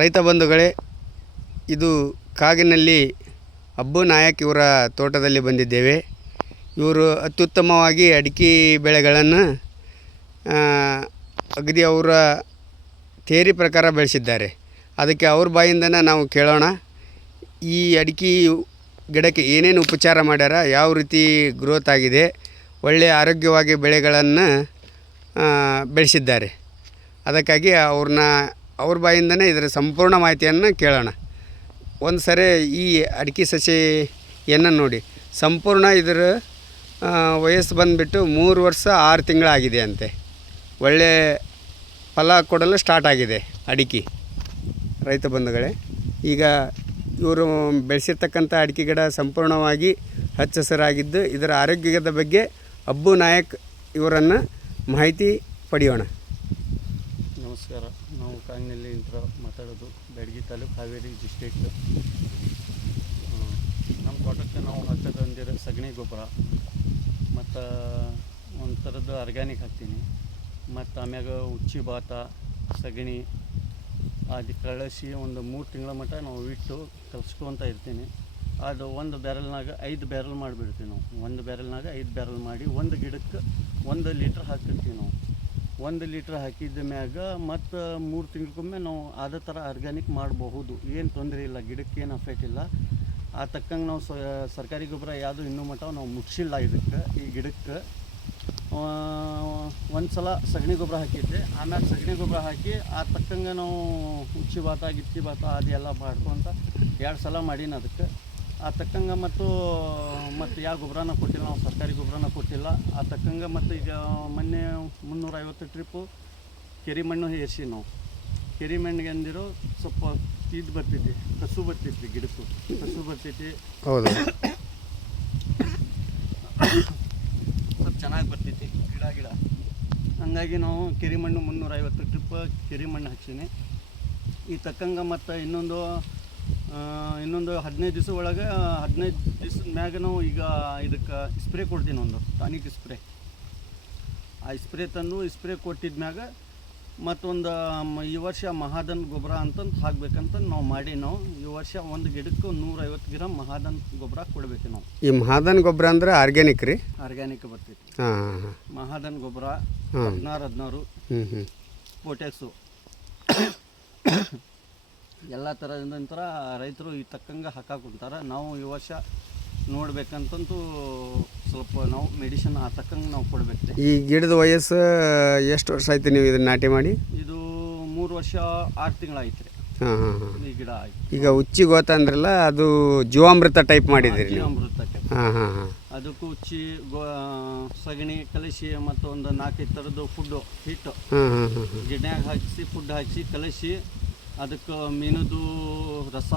ರೈತ ಬಂಧುಗಳೇ, ಇದು ಕಾಗಿನಲ್ಲಿ ಅಬ್ಬು ನಾಯಕ್ ಇವರ ತೋಟದಲ್ಲಿ ಬಂದಿದ್ದೇವೆ. ಇವರು ಅತ್ಯುತ್ತಮವಾಗಿ ಅಡಿಕೆ ಬೆಳೆಗಳನ್ನು ಅಗದಿ ಅವರ ಥಿಯರಿ ಪ್ರಕಾರ ಬೆಳೆಸಿದ್ದಾರೆ. ಅದಕ್ಕೆ ಅವ್ರ ಬಾಯಿಂದನೇ ನಾವು ಕೇಳೋಣ. ಈ ಅಡಿಕೆ ಗಿಡಕ್ಕೆ ಏನೇನು ಉಪಚಾರ ಮಾಡ್ಯಾರ, ಯಾವ ರೀತಿ ಗ್ರೋತ್ ಆಗಿದೆ, ಒಳ್ಳೆಯ ಆರೋಗ್ಯವಾಗಿ ಬೆಳೆಗಳನ್ನು ಬೆಳೆಸಿದ್ದಾರೆ. ಅದಕ್ಕಾಗಿ ಅವ್ರ ಬಾಯಿಂದನೇ ಇದರ ಸಂಪೂರ್ಣ ಮಾಹಿತಿಯನ್ನು ಕೇಳೋಣ. ಒಂದು ಸರಿ ಈ ಅಡಿಕೆ ಸಸಿಯನ್ನು ನೋಡಿ, ಸಂಪೂರ್ಣ ಇದರ ವಯಸ್ಸು ಬಂದುಬಿಟ್ಟು 3 ವರ್ಷ 6 ತಿಂಗಳಾಗಿದೆ ಅಂತೆ. ಒಳ್ಳೆಯ ಫಲ ಕೊಡಲು ಸ್ಟಾರ್ಟ್ ಆಗಿದೆ ಅಡಿಕೆ. ರೈತ ಬಂಧುಗಳೇ, ಈಗ ಇವರು ಬೆಳೆಸಿರ್ತಕ್ಕಂಥ ಅಡಿಕೆ ಗಿಡ ಸಂಪೂರ್ಣವಾಗಿ ಹಚ್ಚ ಹಸಿರಾಗಿದ್ದು, ಇದರ ಆರೋಗ್ಯದ ಬಗ್ಗೆ ಅಬ್ಬು ನಾಯಕ್ ಇವರನ್ನು ಮಾಹಿತಿ ಪಡೆಯೋಣ. ನಮಸ್ಕಾರ. ನಾವು ಕಾಗಿನಲ್ಲಿ ಇಂತ್ರ ಮಾತಾಡೋದು, ಬ್ಯಾಡಗಿ ತಾಲೂಕು, ಹಾವೇರಿ ಡಿಸ್ಟ್ರಿಕ್ಟ್. ನಮ್ಮ ತೋಟಕ್ಕೆ ನಾವು ಹಚ್ಚದಂದಿರೋ ಸಗಣಿ ಗೊಬ್ಬರ ಮತ್ತು ಒಂದು ಥರದ್ದು ಆರ್ಗ್ಯಾನಿಕ್ ಹಾಕ್ತೀನಿ. ಮತ್ತು ಆಮ್ಯಾಗ ಉಚ್ಚಿ ಭಾತ, ಸಗಣಿ ಅದು ಕಳಿಸಿ ಒಂದು 3 ತಿಂಗಳ ಮಟ್ಟ ನಾವು ಇಟ್ಟು ಕಲಿಸ್ಕೊತ ಇರ್ತೀನಿ. ಅದು ಒಂದು ಬ್ಯಾರಲ್ನಾಗ 5 ಬ್ಯಾರಲ್ ಮಾಡಿಬಿಡ್ತೀವಿ ನಾವು. ಒಂದು ಬ್ಯಾರಲ್ನಾಗ 5 ಬ್ಯಾರಲ್ ಮಾಡಿ ಒಂದು ಗಿಡಕ್ಕೆ 1 ಲೀಟ್ರ್ ಹಾಕಿರ್ತೀವಿ ನಾವು. 1 ಲೀಟ್ರ್ ಹಾಕಿದ್ದ ಮ್ಯಾಗ ಮತ್ತು 3 ತಿಂಗಳಿಗೊಮ್ಮೆ ನಾವು ಅದೇ ಥರ ಆರ್ಗ್ಯಾನಿಕ್ ಮಾಡಬಹುದು. ಏನು ತೊಂದರೆ ಇಲ್ಲ, ಗಿಡಕ್ಕೆ ಏನು ಅಫೆಕ್ಟ್ ಇಲ್ಲ. ಆ ತಕ್ಕಂಗೆ ನಾವು ಸರ್ಕಾರಿ ಗೊಬ್ಬರ ಯಾವುದು ಇನ್ನೂ ಮಟ್ಟ ನಾವು ಮುಗಿಸಿಲ್ಲ. ಈ ಗಿಡಕ್ಕೆ ಒಂದು ಸಲ ಸಗಣಿ ಗೊಬ್ಬರ ಹಾಕಿದ್ದೆ. ಆಮೇಲೆ ಸಗಣಿ ಗೊಬ್ಬರ ಹಾಕಿ ಆ ತಕ್ಕಂಗೆ ನಾವು ಉಚ್ಚಿ ಭಾತ, ಗಿಚ್ಚಿ ಭಾತ ಅದೆಲ್ಲ ಮಾಡ್ಕೊತ 2 ಸಲ ಮಾಡೀನಿ ಅದಕ್ಕೆ. ಆ ತಕ್ಕಂಗೆ ಮತ್ತು ಯಾವ ಗೊಬ್ಬರನ ಕೊಟ್ಟಿಲ್ಲ ನಾವು, ಸರ್ಕಾರಿ ಗೊಬ್ಬರನ ಕೊಟ್ಟಿಲ್ಲ. ಆ ತಕ್ಕಂಗೆ ಮತ್ತು ಈಗ ಮೊನ್ನೆ 350 ಟ್ರಿಪ್ಪು ಕೆರೆ ಮಣ್ಣು ಏರಿಸಿ ನಾವು. ಕೆರೆ ಮಣ್ಣಿಗೆ ಅಂದಿರೋ ಸ್ವಲ್ಪ ಇದು ಬರ್ತೈತಿ, ಕಸು ಬರ್ತೈತಿ, ಗಿಡಕ್ಕೂ ಕಸು ಬರ್ತೈತಿ. ಹೌದು, ಸ್ವಲ್ಪ ಚೆನ್ನಾಗಿ ಬರ್ತೈತಿ ಗಿಡ. ಹಂಗಾಗಿ ನಾವು ಕೆರೆ ಮಣ್ಣು 350 ಟ್ರಿಪ್ ಕೆರೆ ಮಣ್ಣು ಹಚ್ಚೀನಿ. ಈ ತಕ್ಕಂಗೆ ಮತ್ತು ಇನ್ನೊಂದು 15 ದಿವಸ ಒಳಗೆ 15 ದಿವಸದ ಮ್ಯಾಗ ನಾವು ಈಗ ಇದಕ್ಕೆ ಸ್ಪ್ರೇ ಕೊಡ್ತೀನಿ, ಒಂದು ಟಾನಿಕ್ ಸ್ಪ್ರೇ. ಆ ಸ್ಪ್ರೇ ತಂದು ಸ್ಪ್ರೇ ಕೊಟ್ಟಿದ್ಮ್ಯಾಗ ಮತ್ತೊಂದು ಈ ವರ್ಷ ಮಹಾದನ್ ಗೊಬ್ಬರ ಅಂತಂದು ಹಾಕ್ಬೇಕಂತ ನಾವು ಈ ವರ್ಷ ಒಂದು ಗಿಡಕ್ಕೆ 150 ಗ್ರಾಮ್ ಮಹಾದನ್ ಗೊಬ್ಬರ ಕೊಡಬೇಕು ನಾವು. ಈ ಮಹಾದನ್ ಗೊಬ್ಬರ ಅಂದ್ರೆ ಆರ್ಗ್ಯಾನಿಕ್ ರೀ? ಆರ್ಗ್ಯಾನಿಕ್ ಬರ್ತೈತಿ. ಮಹಾದನ್ ಗೊಬ್ಬರ 16 ಪೊಟ್ಯಾಸು ಎಲ್ಲ ಥರದಿಂದ ರೈತರು ಈ ತಕ್ಕಂಗೆ ಹಾಕಾಕುಂತಾರೆ. ನಾವು ಈ ವರ್ಷ ನೋಡ್ಬೇಕಂತಂತೂ ಸ್ವಲ್ಪ ನಾವು ಮೆಡಿಸಿನ್ ಆ ತಕ್ಕಂಗೆ ನಾವು ಕೊಡಬೇಕು. ಈ ಗಿಡದ ವಯಸ್ಸು ಎಷ್ಟು ವರ್ಷ ಆಯ್ತು ನೀವು ಇದನ್ನ ನಾಟಿ ಮಾಡಿ? ಇದು 3 ವರ್ಷ 6 ತಿಂಗಳಾಯ್ತು ರೀ. ಈ ಗಿಡ ಆಯ್ತು. ಈಗ ಉಚ್ಚಿ ಗೋತ ಅಂದ್ರಲ್ಲ, ಅದು ಜೀವಾಮೃತ ಟೈಪ್ ಮಾಡಿದಿರಿ? ಜೀವಾಮೃತ ಟೈಪ್. ಅದಕ್ಕೂ ಉಚ್ಚಿ ಸಗಣಿ ಕಲಿಸಿ ಮತ್ತು ಒಂದು 4-5 ಥರದ್ದು ಫುಡ್ಡು ಹಿಟ್ಟು ಗಿಡ್ನ್ಯಾಗ ಹಾಕಿಸಿ ಫುಡ್ ಹಾಕಿಸಿ ಕಲಿಸಿ, ಅದಕ್ಕೆ ಮೀನದು ರಸ,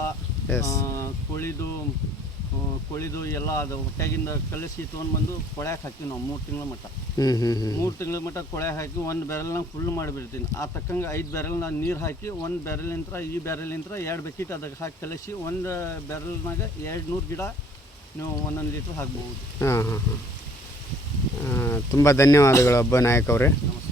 ಕೋಳಿದು ಎಲ್ಲ ಅದು ಹೊಟ್ಟೆಗಿಂದ ಕಲಿಸಿ ತೊಗೊಂಡ್ಬಂದು ಕೊಳ್ಯಾಕೆ ಹಾಕ್ತೀವಿ ನಾವು 3 ತಿಂಗಳ ಮಟ್ಟ. 3 ತಿಂಗಳ ಮಟ್ಟ ಕೊಳ್ಯಾಕೆ ಹಾಕಿ 1 ಬ್ಯಾರಲ್ನಾಗ ಫುಲ್ ಮಾಡಿಬಿಡ್ತೀನಿ. ಆ ತಕ್ಕಂಗೆ 5 ಬ್ಯಾರಲ್ನಾಗ ನೀರು ಹಾಕಿ 1 ಬ್ಯಾರಲಿಂತ್ರ ಈ ಬ್ಯಾರಲಿಂತ್ರ 2 ಬಕೆಟ್ ಅದಕ್ಕೆ ಹಾಕಿ ಕಲಿಸಿ 1 ಬ್ಯಾರಲ್ನಾಗ 200 ಗಿಡ ನೀವು 1 ಲೀಟ್ರ್ ಹಾಕ್ಬೋದು. ತುಂಬ ಧನ್ಯವಾದಗಳು ಅಬ್ಬು ನಾಯಕ್ ಅವರೇ. ನಮಸ್ಕಾರ.